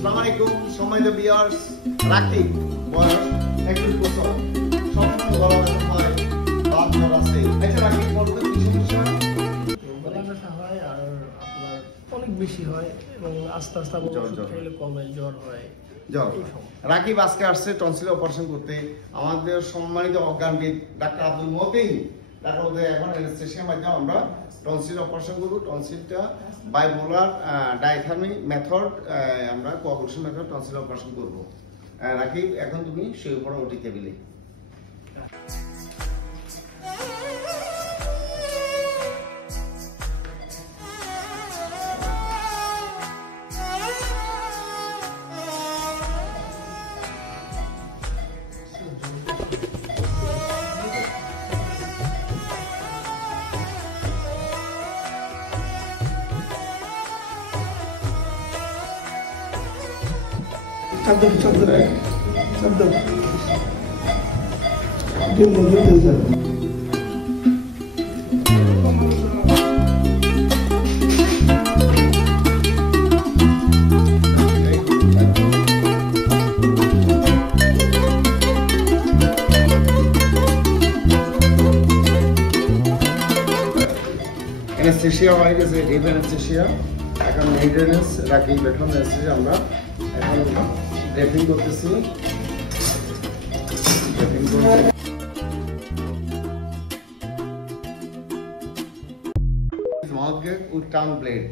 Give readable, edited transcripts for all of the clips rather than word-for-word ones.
আসসালামু আলাইকুম সম্মানিত ভিউয়ার্স, রাকিব বয়স 21 বছর, সবসময় গলা ব্যথা হয়, বাত জ্বর আছে। আচ্ছা রাকিব, বলতে কি সমস্যা? গলা ব্যথা হয় আর আপনার অনেক বেশি হয় এবং আস্তে আস্তে ওষুধ খেলে কমে, জ্বর হয়। রাকিব আজকে আসছে টনসিল অপারেশন করতে। আমাদের সম্মানিত অজ্ঞানবিদ ডাক্তার আব্দুল মতিন ডাক্তার এখন অ্যানেস্থেসিয়ার মাধ্যমে আমরা টনসিল অপারেশন করব। টনসিলটা বাইপোলার ডায়াথার্মি মেথড, আমরা কোয়াগুলেশন মেথড টনসিল অপারেশন করব। রাকিব, এখন তুমি শুয়ে পড়ো ওটি টেবিলে। অ্যানেস্থেসিয়া হয়ে গেছে, ডিপ অ্যানেস্থেসিয়া। এখন মেইনটেনেন্স রাকিব এখন অ্যানেস্থেসিয়া আমরা এখন ড্রেপিং করতেছি। Mouthguard with tongue blade,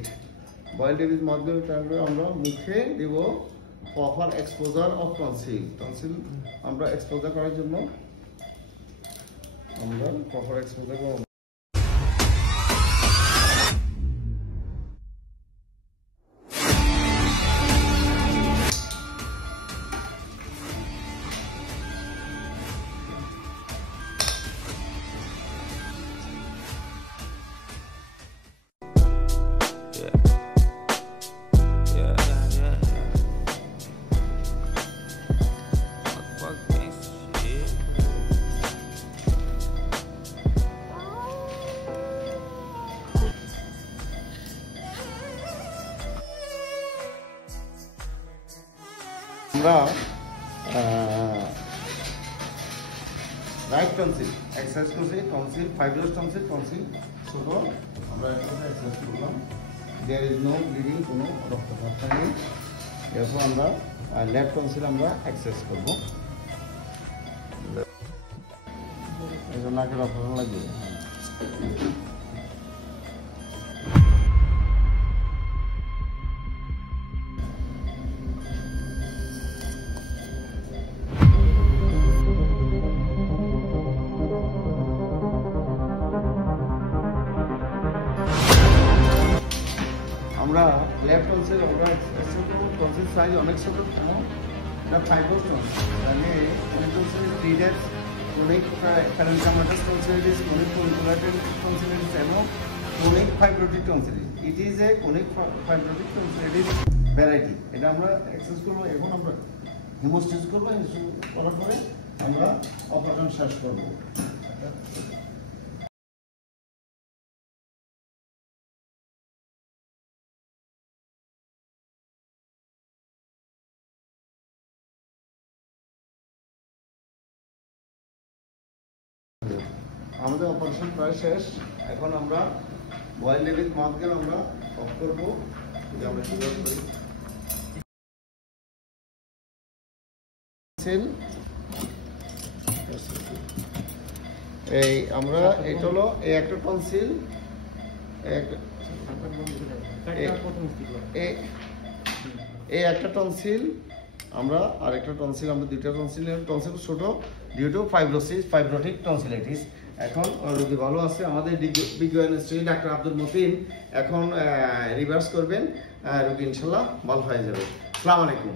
boiled with mouthguard with tongue blade আমরা মুখে দেব proper exposure of tonsil. Tonsil আমরা এক্সপোজার করার জন্য আমরা প্রপার এক্সপোজার করব। আমরা রাইট টনসিল এক্সারসাইজ করছি। টনসিল ফাইব্রাস টনসিল, টনসিল ছোট, আমরা এক্সারসাইজ করলাম। দেয়ার ইজ নো ব্লিডিং, কোনো রক্তপাত নেই। এরপর আমরা লেফট টনসিল আমরা এক্সারসাইজ করবো। এই জন্য নাকের অপারেশন লাগবে। আমরা লেফট টনসিল আমরা টনসিল সাইজ অনেক ছোট, এটা ফাইব্রাস টনসিল, মানে tonsil 3 days chronic parenchymatous tonsillitis, chronic follicular tonsillitis এবং chronic fibrotic tonsillitis. It is a chronic fibrotic tonsillitis variety. এটা আমরা এক্সারসাইজ করব। এখন আমরা হিমোস্ট্যাসিস করব, হিমোস্ট্যাসিস করার পরে আমরা অপারেশন শেষ করব। আমাদের অপারেশন প্রায় শেষ। এখন আমরা বয়েল লেভিস মাউথগার্ড আমরা অফ করবো। আমরা কিভাবে করি, এই আমরা এটা হলো এই একটা টনসিল, এই একটা টনসিল আমরা আর একটা টনসিল, আমরা দুইটা টনসিল, টনসিল ছোট ডিউ টু ফাইব্রোটিক টনসিলাইটিস। এখন রোগী ভালো আছে। আমাদের বিজ্ঞ অ্যানেস্থেসিস্ট ডাক্তার আব্দুল মতিন এখন রিভার্স করবেন, রোগী ইনশাল্লাহ ভালো হয়ে যাবে। আসসালামু আলাইকুম।